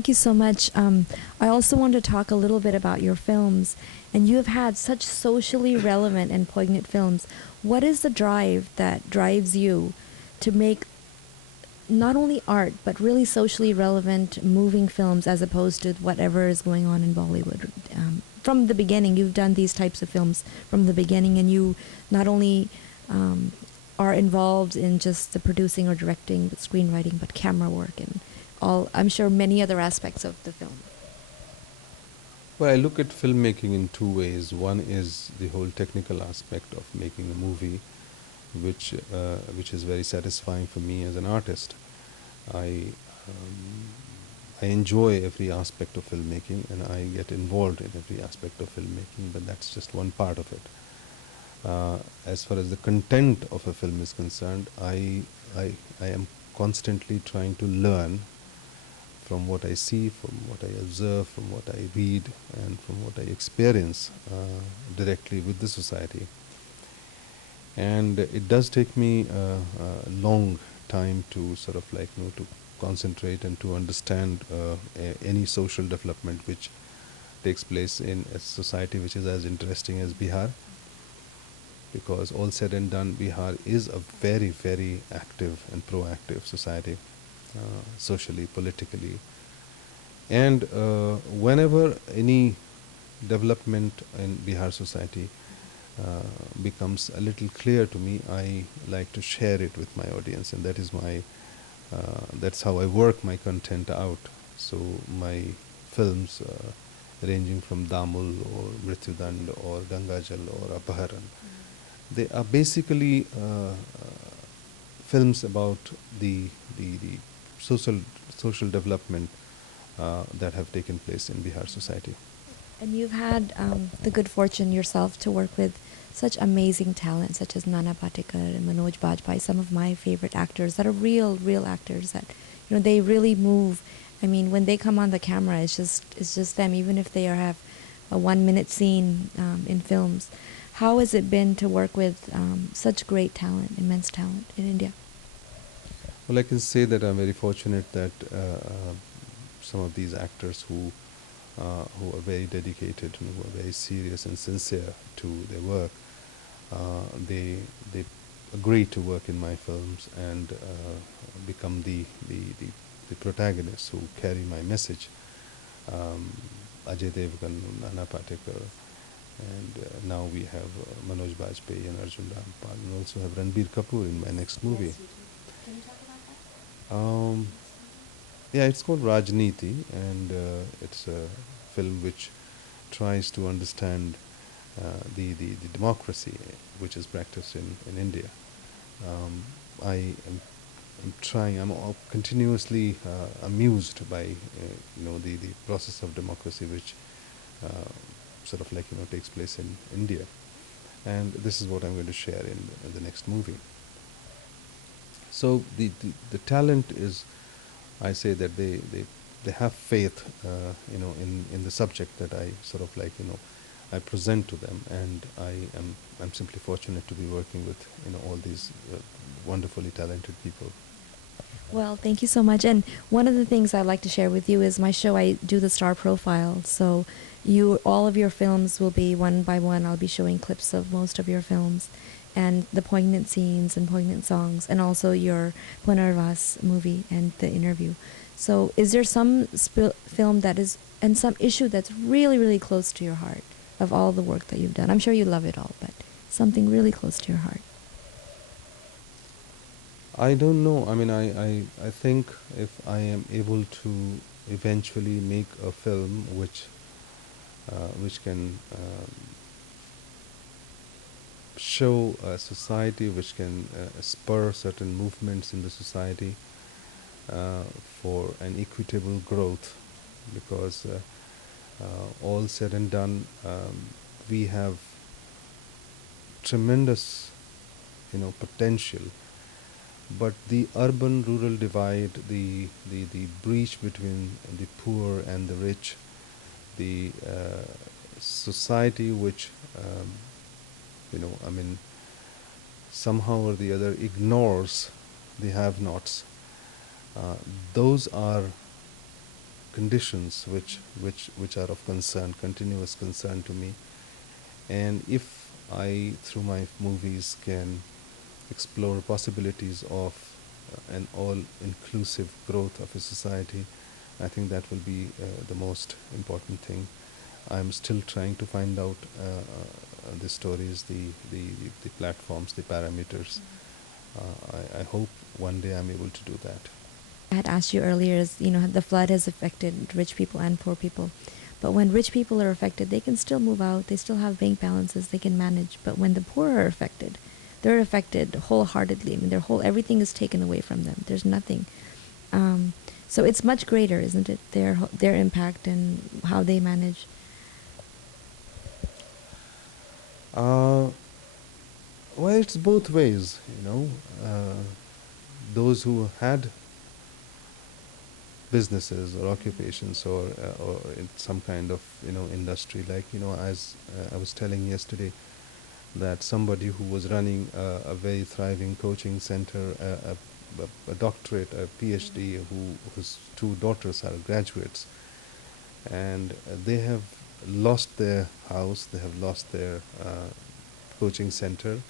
Thank you so much. I also want to talk a little bit about your films, and you have had such socially relevant and poignant films. What is the drive that drives you to make not only art but really socially relevant, moving films as opposed to whatever is going on in Bollywood? From the beginning, you've done these types of films from the beginning, and you not only um, are involved in just the producing or directing, but screenwriting, but camera work and all, I'm sure, many other aspects of the film. Well, I look at filmmaking in two ways. One is the whole technical aspect of making a movie, which is very satisfying for me as an artist. I um, I enjoy every aspect of filmmaking, and I get involved in every aspect of filmmaking. But that's just one part of it. As far as the content of a film is concerned, I am constantly trying to learn from what I see, from what I observe, from what I read, and from what I experience directly with the society. And it does take me a long time to sort of like to concentrate and to understand any social development which takes place in a society which is as interesting as Bihar, because all said and done, Bihar is a very, very active and proactive society, socially, politically. And whenever any development in Bihar society becomes a little clear to me, I like to share it with my audience, and that is that's how I work my content out. So my films, ranging from Damul or Mrityudand or Gangajal or Apaharan, they are basically films about the the social social development that have taken place in Bihar society. And you've had the good fortune yourself to work with such amazing talent, such as Nana Patekar and Manoj Bajpayee, some of my favorite actors that are real actors that, they really move. I mean, when they come on the camera, it's just them, even if they have a 1 minute scene in films. How has it been to work with such great talent, immense talent in India? Well, I can say that I'm very fortunate that some of these actors who are very dedicated and who are very serious and sincere to their work, they agree to work in my films and become the protagonists who carry my message. Um, Ajay Devgan, Nana Patekar, and now we have Manoj Bajpayee and Arjun Rampal. We also have Ranbir Kapoor in my next movie. Can you talk about Um, yeah, it's called Rajniti, and it's a film which tries to understand the democracy which is practiced in India. I am trying. Continuously amused by the process of democracy which uh, sort of like takes place in India, and this is what I'm going to share in the next movie. So the talent is, I say that they have faith, in the subject that I sort of like I present to them, and I'm simply fortunate to be working with all these wonderfully talented people. Well, thank you so much. And one of the things I'd like to share with you is my show. I do the star profile. So all of your films will be one by one. I'll be showing clips of most of your films and the poignant scenes and poignant songs, and also your Punarvas movie and the interview. So is there some film that is, and some issue that's really close to your heart of all the work that you've done? I'm sure you love it all, but something really close to your heart. I don't know. I mean, I think if I am able to eventually make a film which can show a society, which can spur certain movements in the society for an equitable growth, because all said and done, we have tremendous potential, but the urban rural divide, the breach between the poor and the rich, the society which I mean, somehow or the other ignores the have nots, those are conditions which are of concern, continuous concern to me. And if I, through my movies, can explore possibilities of an all-inclusive growth of a society, I think that will be the most important thing. I'm still trying to find out the stories, the platforms, the parameters. I hope one day I'm able to do that. I had asked you earlier is, the flood has affected rich people and poor people. But when rich people are affected, they can still move out, they still have bank balances, they can manage. But when the poor are affected, they're affected wholeheartedly. I mean, everything is taken away from them. There's nothing. So it's much greater, isn't it? Their impact and how they manage. Uh, well, it's both ways, you know. Those who had businesses or occupations or in some kind of industry, like as I was telling yesterday, that somebody who was running a very thriving coaching center, a doctorate, a PhD, whose two daughters are graduates, and they have lost their house, they have lost their coaching center,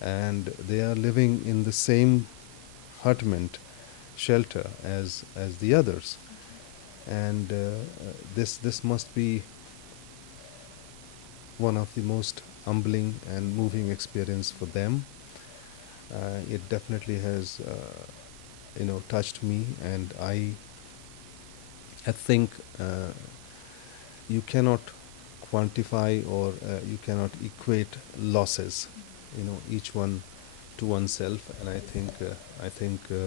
and they are living in the same hutment shelter as the others. And this must be one of the most humbling and moving experience for them. It definitely has touched me, and I think you cannot quantify or you cannot equate losses, each one to oneself. And I think uh,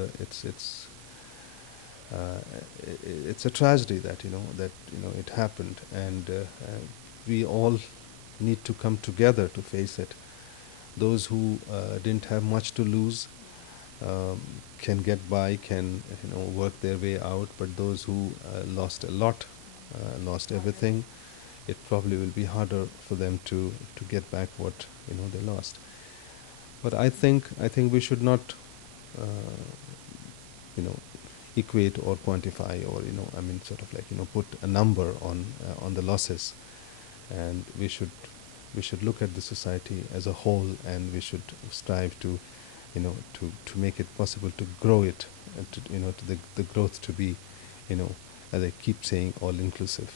it's a tragedy that it happened, and we all need to come together to face it. Those who didn't have much to lose um, can get by, can work their way out. But those who lost a lot, lost everything, it probably will be harder for them to get back what they lost. But I think we should not you know equate or quantify, or I mean, sort of like put a number on the losses. And we should look at the society as a whole, and we should strive to to make it possible to grow it, and to the growth to be, as I keep saying, all inclusive.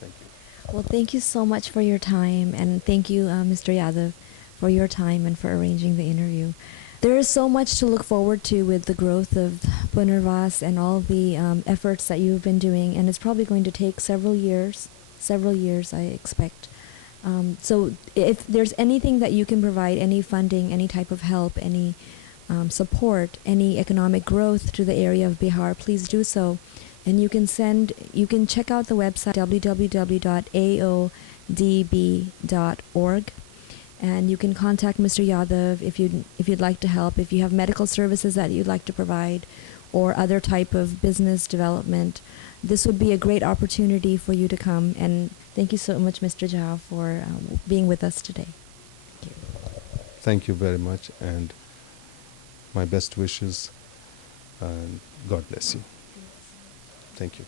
Thank you. Well, thank you so much for your time, and thank you, Mr. Yadav, for your time and for arranging the interview. There is so much to look forward to with the growth of Punarvas and all the efforts that you've been doing, and it's probably going to take several years, I expect. So if there's anything that you can provide, any funding, any type of help, any support, any economic growth to the area of Bihar, please do so. And you can check out the website www.aodb.org, and you can contact Mr. Yadav if you'd like to help, if you have medical services that you'd like to provide, or other type of business development. This would be a great opportunity for you to come. And thank you so much, Mr. Jha, for being with us today. Thank you. Thank you very much, and my best wishes, and God bless you. Thank you.